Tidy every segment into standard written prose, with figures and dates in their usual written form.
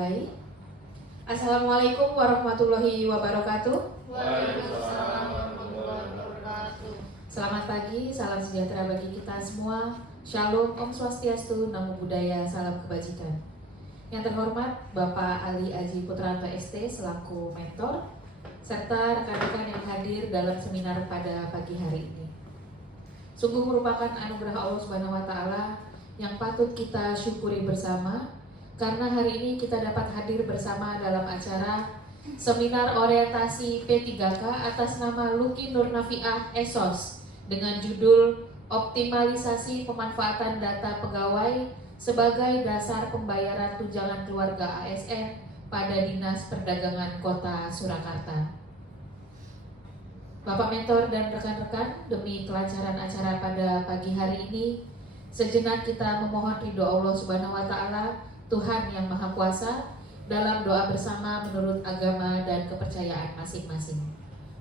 dimulai. Assalamualaikum warahmatullahi wabarakatuh. Waalaikumsalam warahmatullahi wabarakatuh. Selamat pagi, salam sejahtera bagi kita semua. Shalom, Om Swastiastu, Namo Buddhaya, salam kebajikan. Yang terhormat Bapak Ali Aji Putranto ST selaku mentor, serta rekan-rekan yang hadir dalam seminar pada pagi hari ini. Sungguh merupakan anugerah Allah Subhanahu wa Ta'ala yang patut kita syukuri bersama, karena hari ini kita dapat hadir bersama dalam acara seminar orientasi P3K atas nama Luki Nur Nafiah Esos dengan judul Optimalisasi Pemanfaatan Data Pegawai sebagai dasar pembayaran tunjangan keluarga ASN pada Dinas Perdagangan Kota Surakarta. Bapak mentor dan rekan-rekan, demi kelancaran acara pada pagi hari ini, sejenak kita memohon ridho Allah Subhanahu wa Ta'ala, Tuhan yang Maha Kuasa, dalam doa bersama menurut agama dan kepercayaan masing-masing.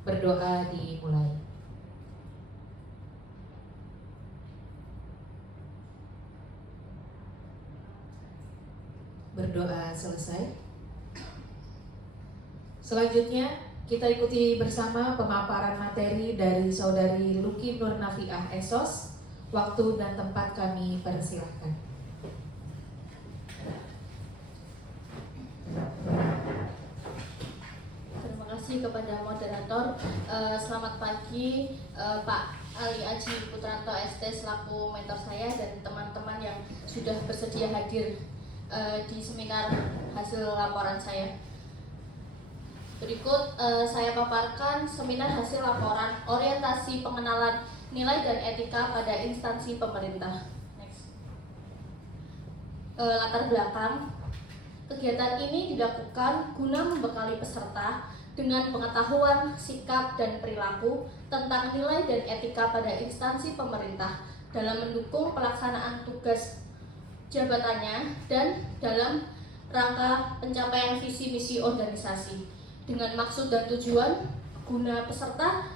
Berdoa dimulai. Berdoa selesai. Selanjutnya kita ikuti bersama pemaparan materi dari Saudari Luki Nur Nafiah Esos. Waktu dan tempat kami persilahkan. Terima kasih kepada moderator. Selamat pagi Pak Ali Aji Putranto ST selaku mentor saya dan teman-teman yang sudah bersedia hadir di seminar hasil laporan saya. Berikut saya paparkan seminar hasil laporan orientasi pengenalan nilai dan etika pada instansi pemerintah. Next. Latar belakang. Kegiatan ini dilakukan guna membekali peserta dengan pengetahuan, sikap, dan perilaku tentang nilai dan etika pada instansi pemerintah dalam mendukung pelaksanaan tugas jabatannya dan dalam rangka pencapaian visi misi organisasi dengan maksud dan tujuan guna peserta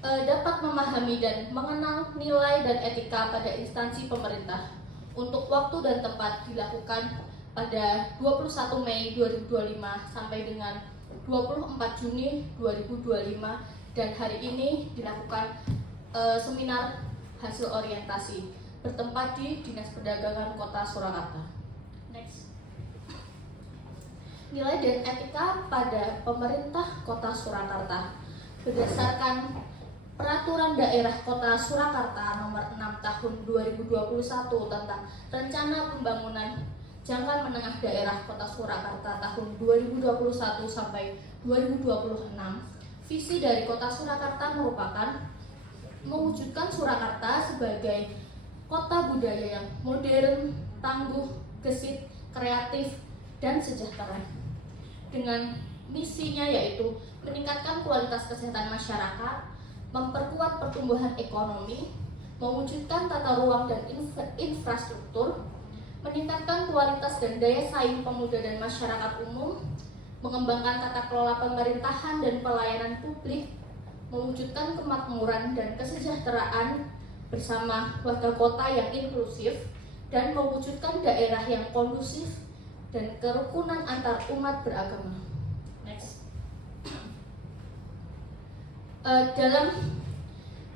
dapat memahami dan mengenal nilai dan etika pada instansi pemerintah. Untuk waktu dan tempat dilakukan pada 21 Mei 2025 sampai dengan 24 Juni 2025 dan hari ini dilakukan seminar hasil orientasi bertempat di Dinas Perdagangan Kota Surakarta. Next. Nilai dan etika pada pemerintah Kota Surakarta berdasarkan Peraturan Daerah Kota Surakarta Nomor 6 Tahun 2021 tentang Rencana Pembangunan Jangka Menengah Daerah Kota Surakarta tahun 2021 sampai 2026. Visi dari Kota Surakarta merupakan mewujudkan Surakarta sebagai kota budaya yang modern, tangguh, gesit, kreatif, dan sejahtera. Dengan misinya yaitu meningkatkan kualitas kesehatan masyarakat, memperkuat pertumbuhan ekonomi, mewujudkan tata ruang dan infrastruktur, meningkatkan kualitas dan daya saing pemuda dan masyarakat umum, mengembangkan tata kelola pemerintahan dan pelayanan publik, mewujudkan kemakmuran dan kesejahteraan bersama warga kota yang inklusif, dan mewujudkan daerah yang kondusif dan kerukunan antar umat beragama. Next.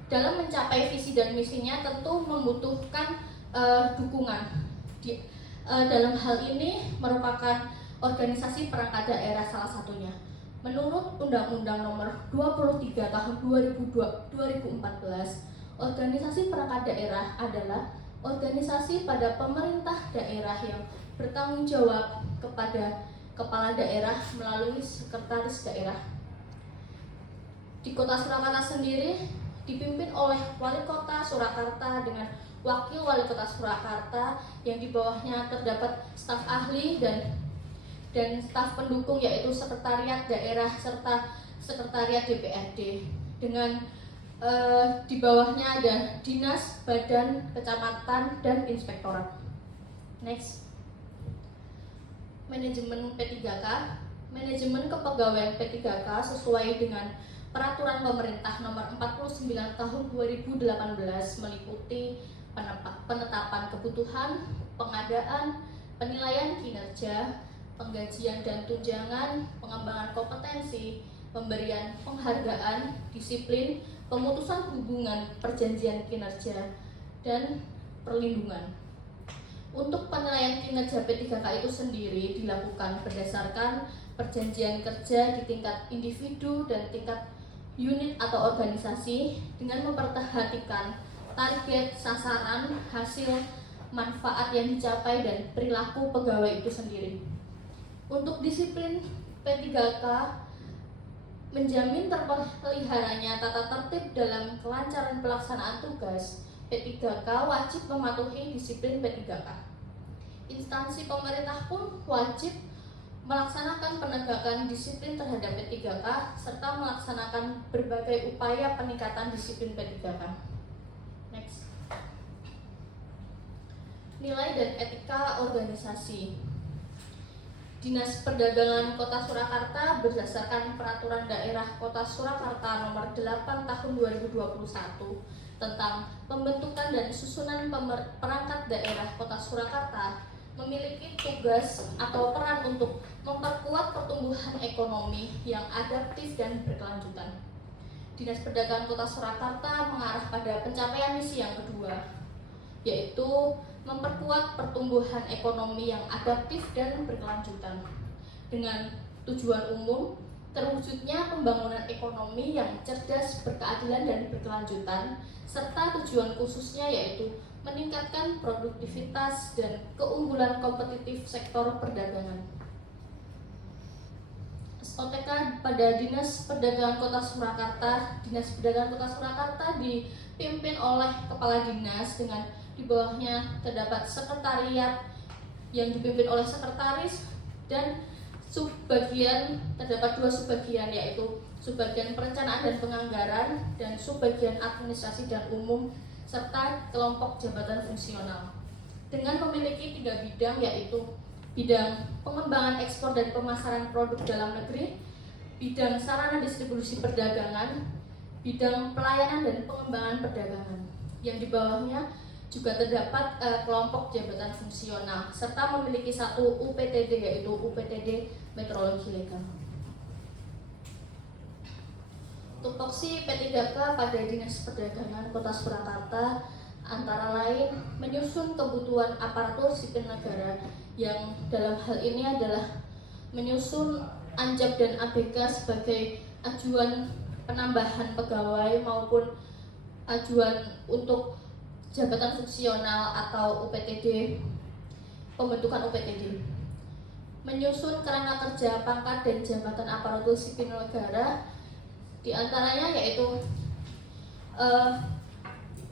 Dalam mencapai visi dan misinya tentu membutuhkan dukungan. Dalam hal ini merupakan organisasi perangkat daerah salah satunya. Menurut Undang-Undang Nomor 23 Tahun 2014, organisasi perangkat daerah adalah organisasi pada pemerintah daerah yang bertanggung jawab kepada kepala daerah melalui sekretaris daerah. Di Kota Surakarta sendiri dipimpin oleh Wali Kota Surakarta dengan Wakil Wali Kota Surakarta yang di bawahnya terdapat staf ahli dan staf pendukung yaitu sekretariat daerah serta sekretariat DPRD. Dengan di bawahnya ada dinas, badan, kecamatan, dan inspektorat. Next. Manajemen P3K. Manajemen kepegawaian P3K sesuai dengan Peraturan Pemerintah Nomor 49 Tahun 2018 meliputi penetapan kebutuhan, pengadaan, penilaian kinerja, penggajian dan tunjangan, pengembangan kompetensi, pemberian penghargaan, disiplin, pemutusan hubungan perjanjian kinerja, dan perlindungan. Untuk penilaian kinerja P3K itu sendiri dilakukan berdasarkan perjanjian kerja di tingkat individu dan tingkat unit atau organisasi dengan memperhatikan target, sasaran, hasil, manfaat yang dicapai, dan perilaku pegawai itu sendiri. Untuk disiplin P3K menjamin terpeliharanya tata tertib dalam kelancaran pelaksanaan tugas. P3K wajib mematuhi disiplin P3K. Instansi pemerintah pun wajib melaksanakan penegakan disiplin terhadap P3K serta melaksanakan berbagai upaya peningkatan disiplin P3K. Next. Nilai dan etika organisasi. Dinas Perdagangan Kota Surakarta berdasarkan Peraturan Daerah Kota Surakarta Nomor 8 Tahun 2021 tentang pembentukan dan susunan perangkat daerah Kota Surakarta memiliki tugas atau peran untuk memperkuat pertumbuhan ekonomi yang adaptif dan berkelanjutan. Dinas Perdagangan Kota Surakarta mengarah pada pencapaian misi yang kedua, yaitu memperkuat pertumbuhan ekonomi yang adaptif dan berkelanjutan dengan tujuan umum terwujudnya pembangunan ekonomi yang cerdas, berkeadilan, dan berkelanjutan, serta tujuan khususnya yaitu meningkatkan produktivitas dan keunggulan kompetitif sektor perdagangan. SOTK pada Dinas Perdagangan Kota Surakarta. Dinas Perdagangan Kota Surakarta dipimpin oleh Kepala Dinas dengan di bawahnya terdapat sekretariat yang dipimpin oleh sekretaris dan subbagian, terdapat 2 subbagian, yaitu subbagian perencanaan dan penganggaran dan subbagian administrasi dan umum serta kelompok jabatan fungsional dengan memiliki 3 bidang, yaitu bidang pengembangan ekspor dan pemasaran produk dalam negeri, bidang sarana distribusi perdagangan, bidang pelayanan dan pengembangan perdagangan. Yang di bawahnya juga terdapat kelompok jabatan fungsional serta memiliki 1 UPTD, yaitu UPTD Metrologi Legal. Tupoksi P3K pada Dinas Perdagangan Kota Surakarta antara lain menyusun kebutuhan aparatur sipil negara, yang dalam hal ini adalah menyusun Anjab dan ABK sebagai ajuan penambahan pegawai maupun ajuan untuk jabatan fungsional atau UPTD, pembentukan UPTD. Menyusun kerangka kerja, pangkat, dan jabatan aparatur sipil negara, di antaranya yaitu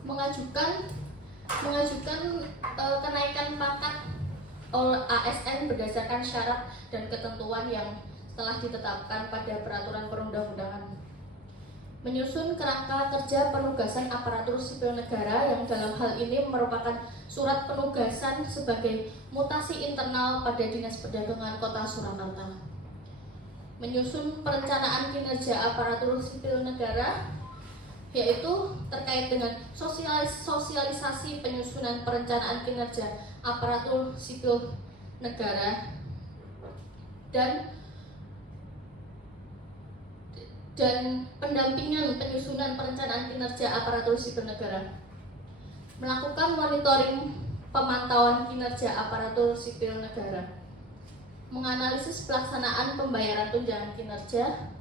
mengajukan kenaikan pangkat oleh ASN berdasarkan syarat dan ketentuan yang telah ditetapkan pada peraturan perundang-undangan. Menyusun kerangka kerja penugasan aparatur sipil negara, yang dalam hal ini merupakan surat penugasan sebagai mutasi internal pada Dinas Perdagangan Kota Surakarta. Menyusun perencanaan kinerja aparatur sipil negara, yaitu terkait dengan sosialisasi penyusunan perencanaan kinerja aparatur sipil negara dan pendampingan penyusunan perencanaan kinerja aparatur sipil negara. Melakukan monitoring pemantauan kinerja aparatur sipil negara. Menganalisis pelaksanaan pembayaran tunjangan kinerja.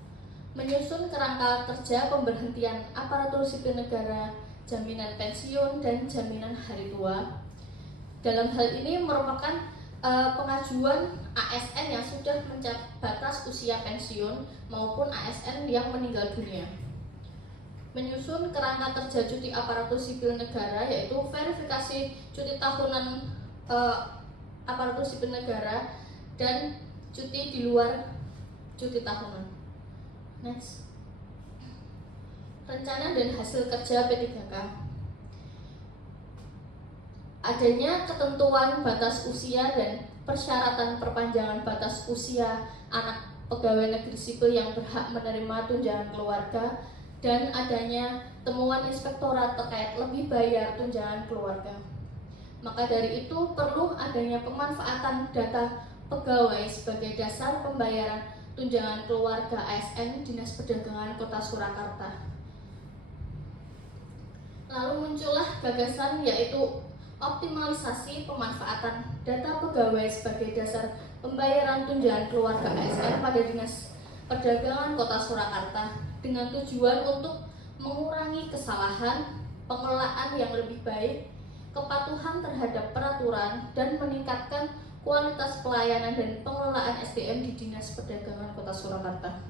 Menyusun kerangka kerja pemberhentian aparatur sipil negara, jaminan pensiun, dan jaminan hari tua. Dalam hal ini merupakan pengajuan ASN yang sudah mencapai batas usia pensiun maupun ASN yang meninggal dunia. Menyusun kerangka kerja cuti aparatur sipil negara, yaitu verifikasi cuti tahunan aparatur sipil negara dan cuti di luar cuti tahunan. Next. Rencana dan hasil kerja P3K. Adanya ketentuan batas usia dan persyaratan perpanjangan batas usia anak pegawai negeri sipil yang berhak menerima tunjangan keluarga, dan adanya temuan inspektorat terkait lebih bayar tunjangan keluarga. Maka dari itu perlu adanya pemanfaatan data pegawai sebagai dasar pembayaran tunjangan keluarga ASN Dinas Perdagangan Kota Surakarta. Lalu muncullah gagasan yaitu optimalisasi pemanfaatan data pegawai sebagai dasar pembayaran tunjangan keluarga ASN pada Dinas Perdagangan Kota Surakarta dengan tujuan untuk mengurangi kesalahan, pengelolaan yang lebih baik, kepatuhan terhadap peraturan, dan meningkatkan kualitas pelayanan dan pengelolaan SDM di Dinas Perdagangan Kota Surakarta.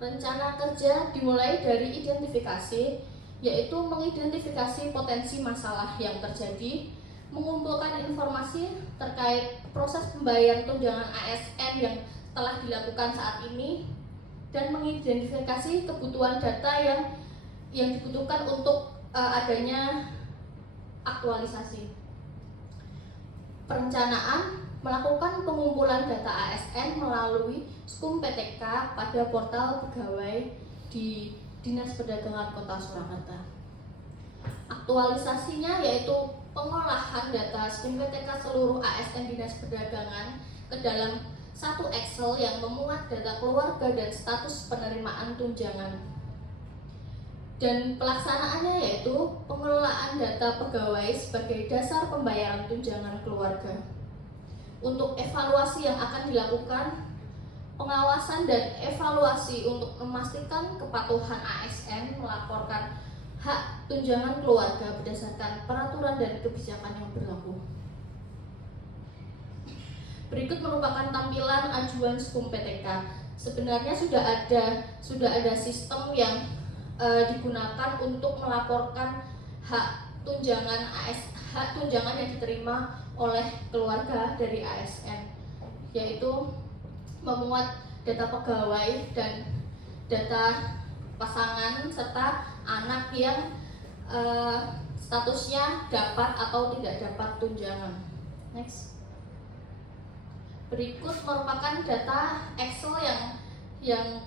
Rencana kerja dimulai dari identifikasi, yaitu mengidentifikasi potensi masalah yang terjadi, mengumpulkan informasi terkait proses pembayaran tunjangan ASN yang telah dilakukan saat ini, dan mengidentifikasi kebutuhan data yang dibutuhkan untuk adanya aktualisasi. Perencanaan melakukan pengumpulan data ASN melalui SKUM PTK pada portal pegawai di Dinas Perdagangan Kota Surakarta. Aktualisasinya yaitu pengolahan data SKUM PTK seluruh ASN Dinas Perdagangan ke dalam satu Excel yang memuat data keluarga dan status penerimaan tunjangan. Dan pelaksanaannya yaitu pengelolaan data pegawai sebagai dasar pembayaran tunjangan keluarga. Untuk evaluasi yang akan dilakukan, pengawasan dan evaluasi untuk memastikan kepatuhan ASN melaporkan hak tunjangan keluarga berdasarkan peraturan dan kebijakan yang berlaku. Berikut merupakan tampilan ajuan SKUM PTK. Sebenarnya sudah ada sistem yang digunakan untuk melaporkan hak tunjangan yang diterima oleh keluarga dari ASN, yaitu memuat data pegawai dan data pasangan serta anak yang statusnya dapat atau tidak dapat tunjangan. Next. Berikut merupakan data Excel yang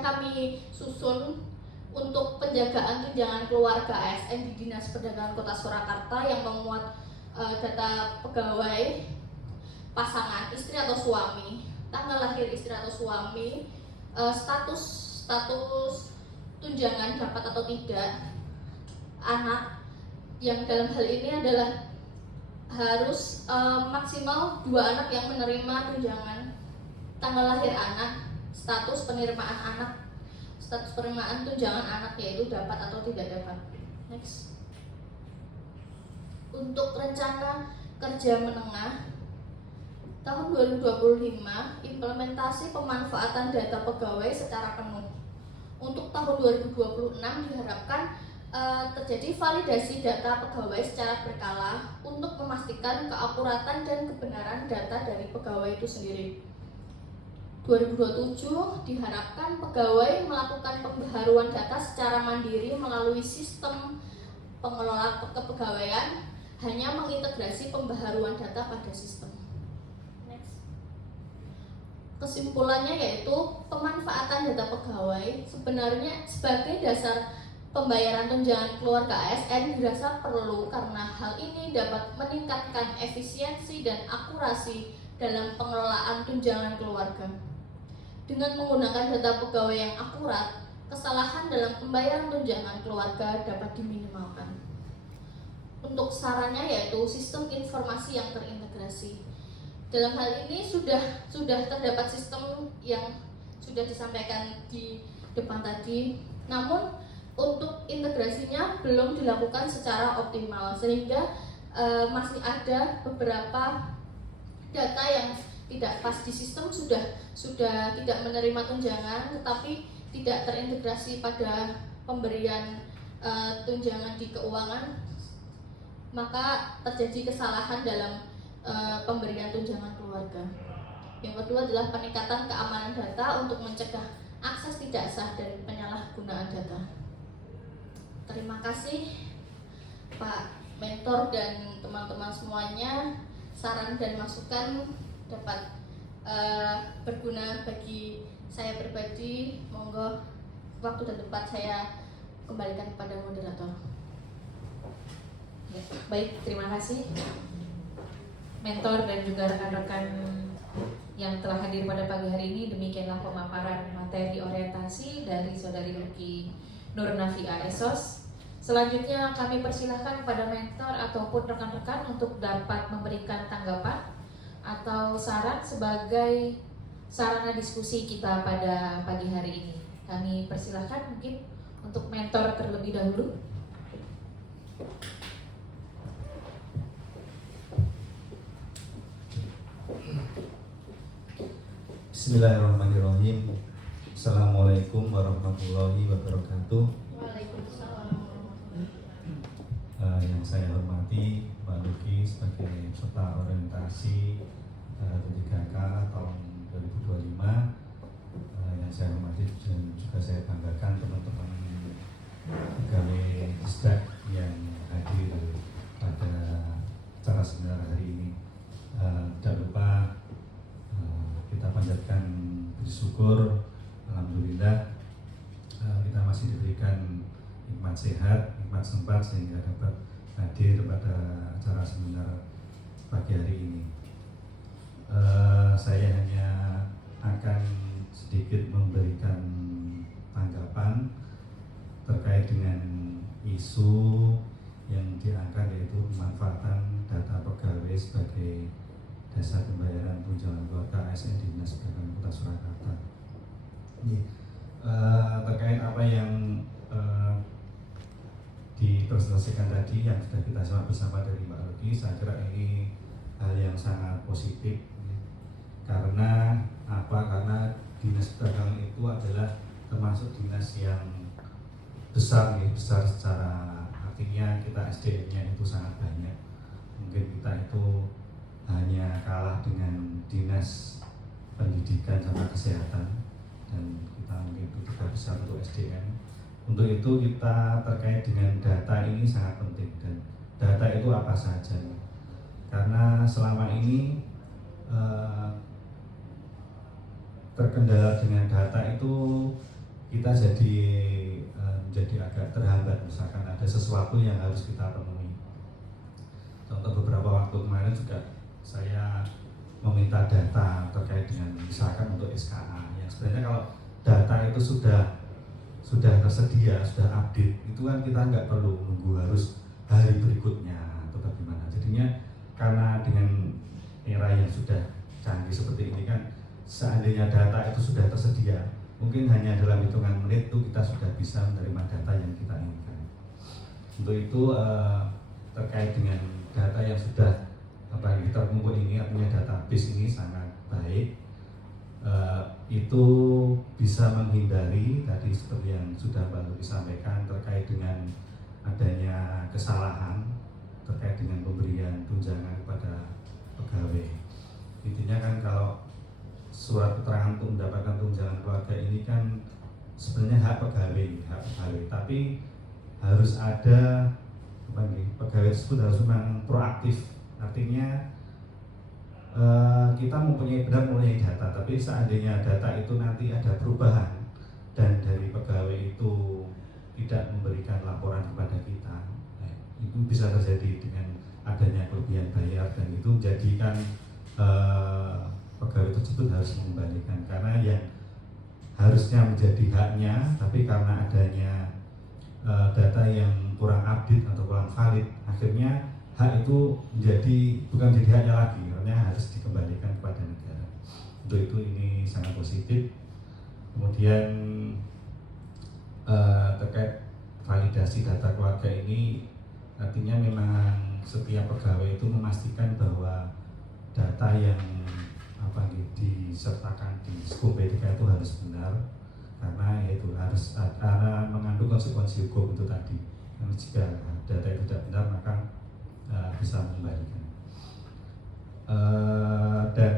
kami susun untuk penjagaan tunjangan keluarga ASN di Dinas Perdagangan Kota Surakarta yang memuat data pegawai, pasangan, istri atau suami, tanggal lahir istri atau suami, status tunjangan dapat atau tidak, anak yang dalam hal ini adalah harus maksimal 2 anak yang menerima tunjangan, tanggal lahir anak, status penerimaan tunjangan anak yaitu dapat atau tidak dapat. Next. Untuk rencana kerja menengah tahun 2025, implementasi pemanfaatan data pegawai secara penuh. Untuk tahun 2026 diharapkan terjadi validasi data pegawai secara berkala untuk memastikan keakuratan dan kebenaran data dari pegawai itu sendiri. 2027 diharapkan pegawai melakukan pembaharuan data secara mandiri melalui sistem pengelola kepegawaian, hanya mengintegrasi pembaharuan data pada sistem. Next. Kesimpulannya yaitu pemanfaatan data pegawai sebenarnya sebagai dasar pembayaran tunjangan keluarga ASN dirasa perlu karena hal ini dapat meningkatkan efisiensi dan akurasi dalam pengelolaan tunjangan keluarga. Dengan menggunakan data pegawai yang akurat, kesalahan dalam pembayaran tunjangan keluarga dapat diminimalkan. Untuk sarannya yaitu sistem informasi yang terintegrasi. Dalam hal ini sudah terdapat sistem yang sudah disampaikan di depan tadi, namun untuk integrasinya belum dilakukan secara optimal sehingga masih ada beberapa data yang tidak pas di sistem, sudah tidak menerima tunjangan tetapi tidak terintegrasi pada pemberian tunjangan di keuangan, maka terjadi kesalahan dalam pemberian tunjangan keluarga. Yang kedua adalah peningkatan keamanan data untuk mencegah akses tidak sah dan penyalahgunaan data. Terima kasih Pak Mentor dan teman-teman semuanya. Saran dan masukan dapat berguna bagi saya pribadi. Monggo waktu dan tempat saya kembalikan kepada moderator. Ya, baik, terima kasih mentor dan juga rekan-rekan yang telah hadir pada pagi hari ini. Demikianlah pemaparan materi orientasi dari Saudari Luki Nur Nafia Esos. Selanjutnya kami persilahkan kepada mentor ataupun rekan-rekan untuk dapat memberikan tanggapan atau saran sebagai sarana diskusi kita pada pagi hari ini. Kami persilahkan mungkin untuk mentor terlebih dahulu. Bismillahirrahmanirrahim. Assalamualaikum warahmatullahi wabarakatuh. Waalaikumsalam. Yang saya hormati Pak Luki sebagai peserta orientasi P3K tahun 2025. Yang saya hormati dan juga saya banggakan teman-teman pegawai Disdak yang hadir pada acara seminar hari ini. Tidak lupa kita panjatkan bersyukur, alhamdulillah kita masih diberikan nikmat sehat, nikmat sempat sehingga dapat hadir pada acara seminar pagi hari ini. Saya hanya akan sedikit memberikan tanggapan terkait dengan isu yang diangkat, yaitu pemanfaatan data pegawai sebagai dasar pembayaran tunjangan keluarga ASN di Dinas Perdagangan Kota Surakarta. Ini terkait apa yang dipresentasikan tadi yang sudah kita simak bersama dari Mbak Luki, saya kira ini hal yang sangat positif. Karena apa? Karena dinas perdagangan itu adalah termasuk dinas yang besar, besar secara artinya kita SDM-nya itu sangat banyak. Mungkin kita itu hanya kalah dengan dinas pendidikan sama kesehatan, dan kita mungkin itu juga besar untuk SDM. Untuk itu kita terkait dengan data ini sangat penting. Dan data itu apa saja? Karena selama ini terkendala dengan data itu kita jadi agak terhambat. Misalkan ada sesuatu yang harus kita penuhi. Contoh beberapa waktu kemarin juga saya meminta data terkait dengan misalkan untuk SKA yang sebenarnya kalau data itu sudah tersedia, sudah update, itu kan kita nggak perlu nunggu harus hari berikutnya atau bagaimana. Jadinya karena dengan era yang sudah canggih seperti ini kan, seandainya data itu sudah tersedia, mungkin hanya dalam hitungan menit itu kita sudah bisa menerima data yang kita inginkan. Untuk itu terkait dengan data yang sudah kita kumpul ini, artinya database ini sangat baik. Itu bisa menghindari tadi seperti yang sudah Mbak Luki sampaikan terkait dengan adanya kesalahan terkait dengan pemberian tunjangan kepada pegawai. Intinya kan kalau surat keterangan untuk mendapatkan tunjangan keluarga ini kan sebenarnya hak pegawai, tapi harus ada pegawai tersebut harus memang proaktif. Artinya kita mempunyai data, tapi seandainya data itu nanti ada perubahan dan dari pegawai itu tidak memberikan laporan kepada kita, itu bisa terjadi dengan adanya kelebihan bayar, dan itu menjadikan pegawai tersebut harus mengembalikan karena yang harusnya menjadi haknya, tapi karena adanya data yang kurang update atau kurang valid, akhirnya hak itu bukan menjadi haknya lagi, karena harus dikembalikan kepada negara. Untuk itu ini sangat positif. Kemudian terkait validasi data keluarga ini, artinya memang setiap pegawai itu memastikan bahwa data yang disertakan di skop P3K itu harus benar, karena itu harus mengandung konsekuensi hukum itu tadi. Karena jika data itu tidak benar maka bisa mengembalikan. Dan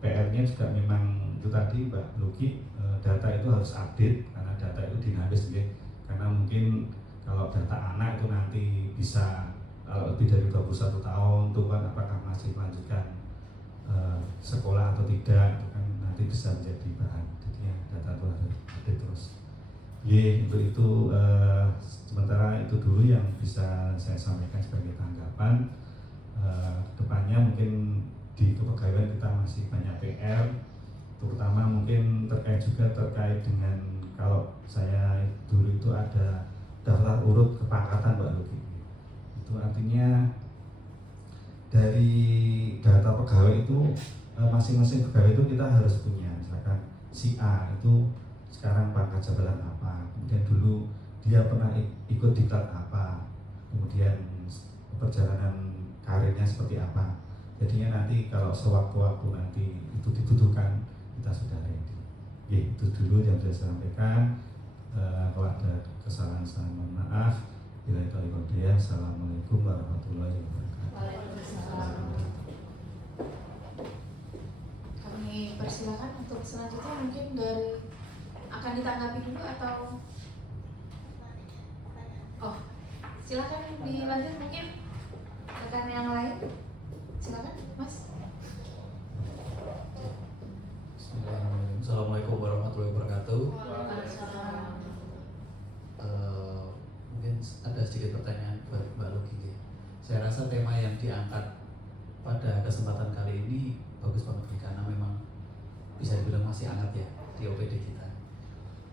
PR-nya juga memang itu tadi Mbak Luki, data itu harus update karena data itu dinamis, karena mungkin kalau data anak itu nanti bisa lebih dari 21 tahun itu kan apakah masih melanjutkan sekolah atau tidak, itu kan nanti bisa menjadi bahan. Jadi ya, data itu harus update terus. Untuk itu sementara itu dulu yang bisa saya sampaikan sebagai tanggapan. Kedepannya mungkin di kepegawaian kita masih banyak PR, terutama mungkin terkait dengan kalau saya dulu itu ada daftar urut kepangkatan Mbak Luki. Itu artinya dari data pegawai itu masing-masing pegawai itu kita harus punya, misalkan si A itu sekarang pangkat jabatan apa, kemudian dulu dia pernah ikut diklat apa, kemudian perjalanan karirnya seperti apa. Jadinya nanti kalau sewaktu-waktu nanti itu dibutuhkan kita sudah ready. Itu dulu yang saya sampaikan. Kalau ada kesalahan saya mohon maaf. Bila itu hidayah. Assalamualaikum warahmatullahi wabarakatuh. Waalaikumsalam. Kami persilakan untuk selanjutnya mungkin dari akan ditanggapi dulu atau silakan dilanjut mungkin rekan yang lain. Silakan Mas. Bismillahirrahmanirrahim. Assalamualaikum warahmatullahi wabarakatuh. Mungkin ada sedikit pertanyaan buat Mbak Luki. Saya rasa tema yang diangkat pada kesempatan kali ini bagus banget nih, karena memang bisa dibilang masih hangat ya di OPD kita.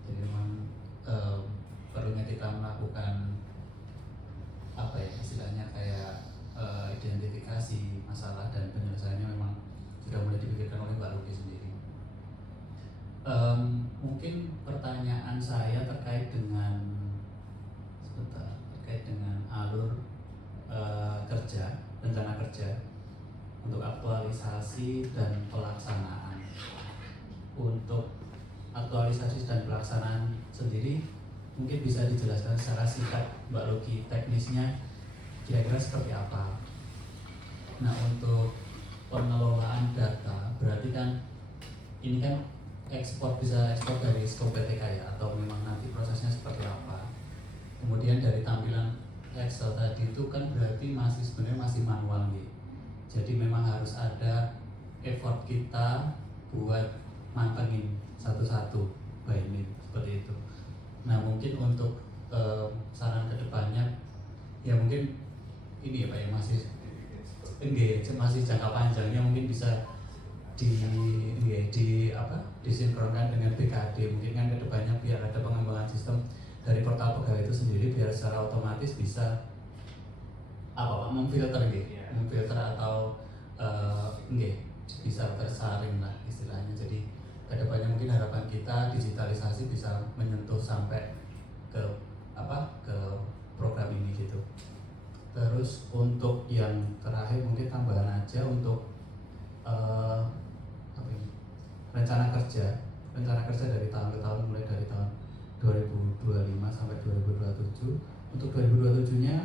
Jadi memang perlunya kita melakukan apa ya istilahnya kayak identifikasi masalah dan penyelesaiannya memang sudah mulai dipikirkan oleh Mbak Luki sendiri. Mungkin pertanyaan saya terkait dengan alur rencana kerja untuk aktualisasi dan pelaksanaan. Untuk aktualisasi dan pelaksanaan sendiri mungkin bisa dijelaskan secara singkat Mbak Luki, teknisnya kira-kira seperti apa. Nah, untuk pengelolaan data berarti kan ini kan bisa ekspor dari skop PTK ya, atau memang nanti prosesnya seperti apa. Kemudian dari tampilan Excel tadi itu kan berarti sebenarnya masih manual nih. Jadi memang harus ada effort kita buat mantengin satu-satu by minute seperti itu. Nah, mungkin untuk saran kedepannya ya mungkin ini ya Pak ya, masih jangka panjangnya mungkin bisa disinkronkan dengan BKD. Mungkin kan kedepannya biar ada pengembangan sistem dari portal pegawai itu sendiri, biar secara otomatis bisa memfilter atau bisa tersaring lah istilahnya. Jadi kedepannya mungkin harapan kita digitalisasi bisa menyentuh sampai ke program ini gitu. Terus untuk yang terakhir mungkin tambahan aja untuk rencana kerja dari tahun ke tahun, mulai dari tahun 2025 sampai 2027. Untuk 2027-nya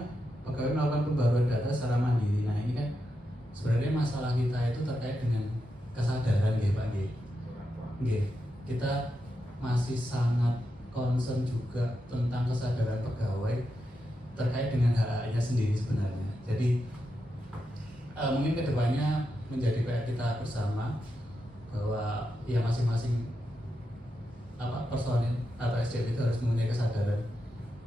pegawai melakukan pembaruan data secara mandiri. Nah, ini kan sebenarnya masalah kita itu terkait dengan kesadaran nggih Pak nggih. Nggih, kita masih sangat concern juga tentang kesadaran pegawai terkait dengan hak-haknya sendiri sebenarnya. Jadi mungkin kedepannya menjadi PR kita bersama bahwa ya masing-masing personil atau SDM itu harus mempunyai kesadaran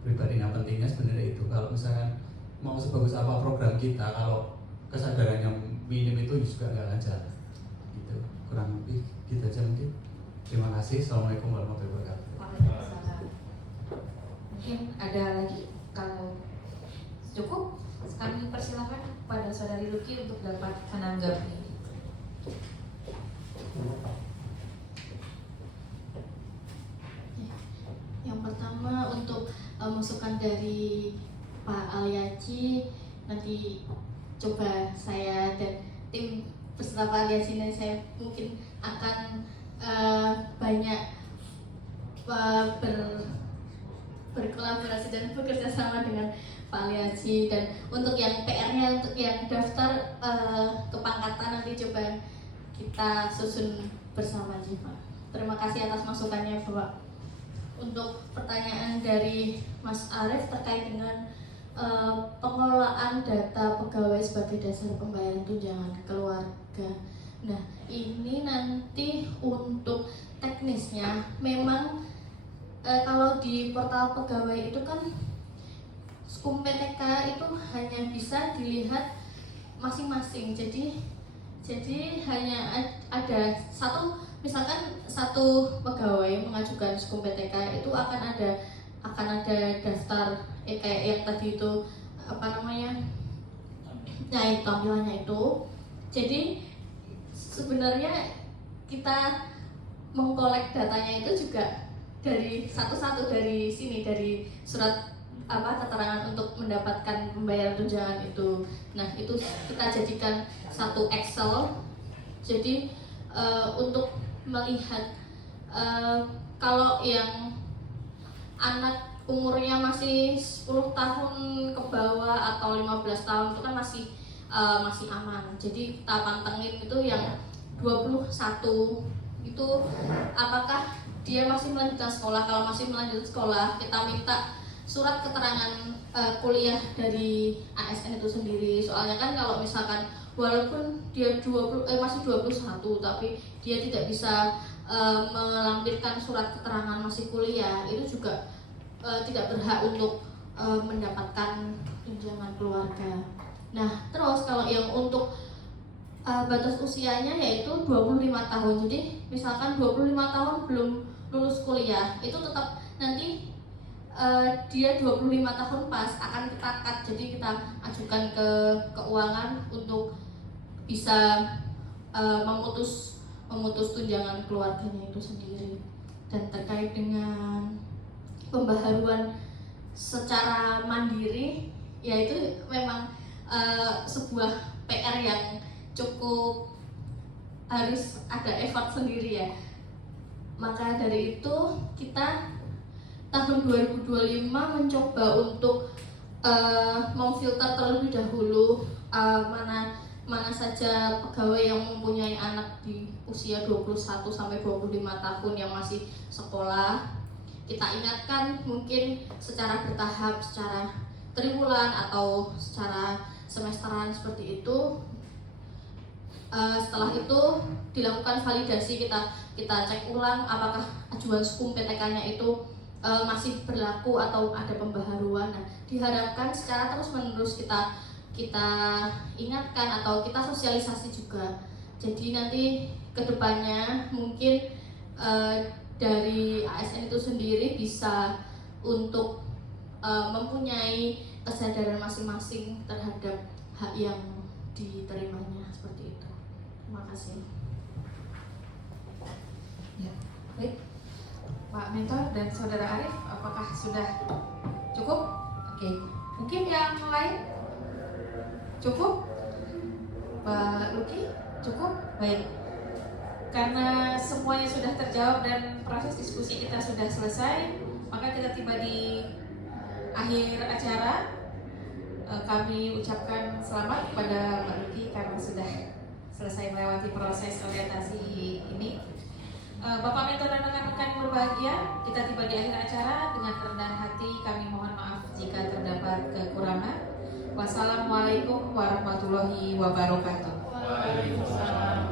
pribadi. Yang pentingnya sebenarnya itu, kalau misalkan mau sebagus apa program kita, kalau kesadaran yang minim itu juga nggak akan jalan gitu. Kurang lebih gitu aja mungkin. Terima kasih. Assalamualaikum warahmatullahi wabarakatuh. Waalaikumsalam. Mungkin ada lagi, kalau cukup kami persilakan pada Saudari Luki untuk dapat menanggapi. Yang pertama untuk masukan dari Pak Aliaci, nanti coba saya dan tim peserta Pak Aliaci ini saya mungkin akan banyak berkolaborasi dan bekerja sama dengan Pak Aliaci. Dan untuk yang PR-nya, untuk yang daftar kepangkatan nanti coba kita susun bersama aja Pak. Terima kasih atas masukannya Bapak. Untuk pertanyaan dari Mas Arief terkait dengan pengelolaan data pegawai sebagai dasar pembayaran tunjangan keluarga. Nah, ini nanti untuk teknisnya memang kalau di portal pegawai itu kan SKUM PTK itu hanya bisa dilihat masing-masing. Jadi hanya ada misalkan satu pegawai mengajukan SKUM PTK itu akan ada daftar kayak yang tadi itu tampilannya itu. Jadi sebenarnya kita mengkolek datanya itu juga dari satu-satu dari sini, dari surat keterangan untuk mendapatkan pembayaran tunjangan itu. Nah, itu kita jadikan satu Excel. Jadi untuk melihat kalau yang anak umurnya masih 10 tahun ke bawah atau 15 tahun itu kan masih aman. Jadi kita pantengin itu yang 21 itu apakah dia masih melanjutkan sekolah. Kalau masih melanjutkan sekolah, kita minta surat keterangan kuliah dari ASN itu sendiri. Soalnya kan kalau misalkan walaupun dia masih 21 tapi dia tidak bisa melampirkan surat keterangan masih kuliah, itu juga tidak berhak untuk mendapatkan tunjangan keluarga. Nah, terus kalau yang untuk batas usianya yaitu 25 tahun. Jadi misalkan 25 tahun belum lulus kuliah, itu tetap nanti dia 25 tahun pas akan kita cut. Jadi kita ajukan ke keuangan untuk bisa memutus tunjangan keluarganya itu sendiri. Dan terkait dengan pembaharuan secara mandiri, yaitu memang sebuah PR yang cukup harus ada effort sendiri ya. Maka dari itu kita tahun 2025 mencoba untuk memfilter terlebih dahulu mana saja pegawai yang mempunyai anak di usia 21 sampai 25 tahun yang masih sekolah. Kita ingatkan mungkin secara bertahap, secara triwulan atau secara semesteran seperti itu. Setelah itu dilakukan validasi, kita cek ulang apakah ajuan SKUM PTK-nya itu masih berlaku atau ada pembaharuan. Nah, diharapkan secara terus-menerus kita ingatkan atau kita sosialisasi juga. Jadi nanti kedepannya mungkin dari ASN itu sendiri bisa untuk mempunyai kesadaran masing-masing terhadap hak yang diterimanya seperti itu. Terima kasih. Ya, baik. Pak Mentor dan Saudara Arif, apakah sudah cukup? Oke, mungkin yang lain cukup? Pak Luki, cukup? Baik. Karena semuanya sudah terjawab dan proses diskusi kita sudah selesai, maka kita tiba di akhir acara. Kami ucapkan selamat kepada Pak Luki karena sudah selesai melewati proses orientasi ini. Bapak Mentor dan rekan-rekan yang berbahagia, kita tiba di akhir acara. Dengan kerendahan hati kami mohon maaf jika terdapat kekurangan. Wassalamualaikum warahmatullahi wabarakatuh. Waalaikumsalam.